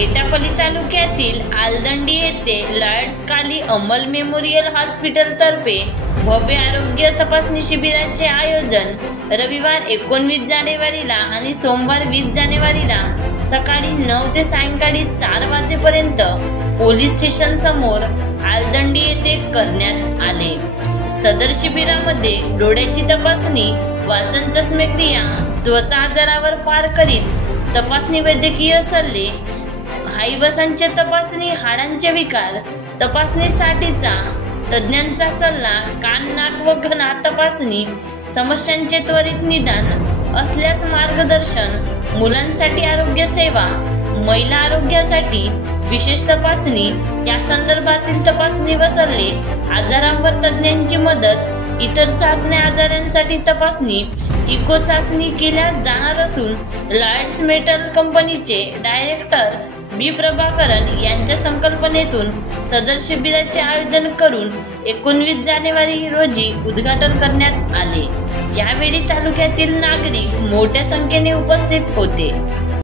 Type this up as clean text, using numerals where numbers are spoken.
एटापल्ली तालुक्यातील आलदंडी येथे लॉयड्स काली अमल memorial hospital तर्फे भव्य आरोग्य तपासणी शिबिराचे आयोजन रविवार 19 जानेवारीला आणि सोमवार 20 जानेवारीला सकाळी 9 ते सायंकाळी 4 वाजेपर्यंत पोलीस स्टेशन समोर आलदंडी येथे करण्यात आले। सदर शिबिरामध्ये डोळ्याची तपासणी, वाचन चष्मे क्रिया, त्वचा आजारावर पार करीत तपासणी, वैद्यकीय सल्ले, हायबसांची तपासणी, हाडांचे विकार तपासणीसाठीचा तज्ञांचा सल्ला, कान नाक व घणा तपासणी, समस्यांचे त्वरित निदान असल्यास मार्गदर्शन, मुलांसाठी आरोग्य सेवा, महिला आरोग्यासाठी विशेष तपासणी, या संदर्भातील तपासणी व सल्ले, आजारांवर तज्ञांची मदत, इतर चाचण्या, आजारांसाठी तपासणी, इको चाचणी केल्या जाणार असून लॉयड्स मेटल कंपनीचे डायरेक्टर बी प्रभाकरन यांच्या संकल्पनेतून सदर शिबिराचे आयोजन करून 19 जानेवारी रोजी उद्घाटन करण्यात आले। यावेळी तालुक्यातील नागरिक मोठ्या संख्येने उपस्थित होते।